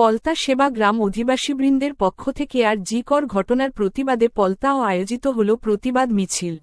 পলতা সেবা গ্রাম অধিবাসীবৃন্দের পক্ষ থেকে আর জি কর ঘটনার প্রতিবাদে পলতাও আয়োজিত হল প্রতিবাদ মিছিল।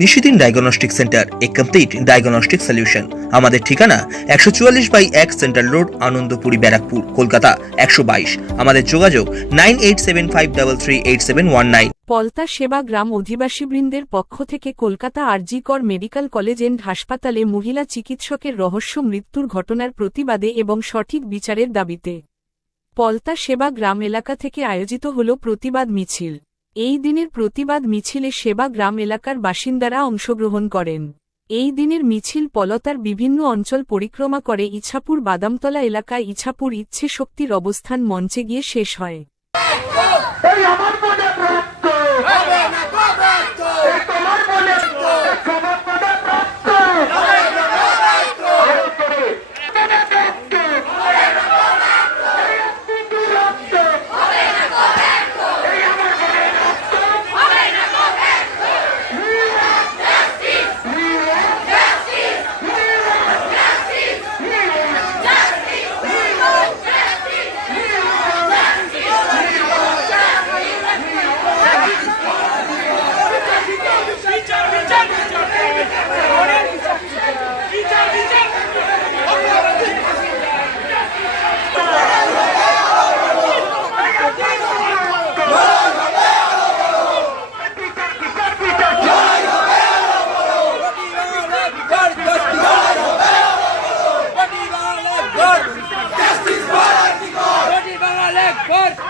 নিশিদিন ডায়াগনস্টিক সেন্টার এ কমপ্লিট ডায়াগনস্টিক সলিউশন। আমাদের ঠিকানা একশো চুয়াল্লিশ বাই এক সেন্ট্রাল রোড আনন্দপুরি ব্যারাকপুর কলকাতা একশো বাইশ। আমাদের যোগাযোগ nine eight seven five double three eight seven one nine. Palta সেবা গ্রাম অধিবাসীবৃন্দের পক্ষ থেকে Kolkata RG Kar medical college and হাসপাতালে মহিলা চিকিৎসকের রহস্য মৃত্যুর ঘটনার প্রতিবাদে এবং সঠিক বিচারের দাবিতে। পলতা সেবা গ্রাম এলাকা থেকে আয়োজিত হল প্রতিবাদ মিছিল। এই দিনের প্রতিবাদ মিছিলে সেবা গ্রাম এলাকার বাসিন্দারা অংশগ্রহণ করেন। এই দিনের মিছিল পলতার বিভিন্ন অঞ্চল পরিক্রমা করে ইছাপুর বাদামতলা এলাকায় ইছাপুর ইচ্ছে শক্তির অবস্থান মঞ্চে গিয়ে শেষ হয়। Good.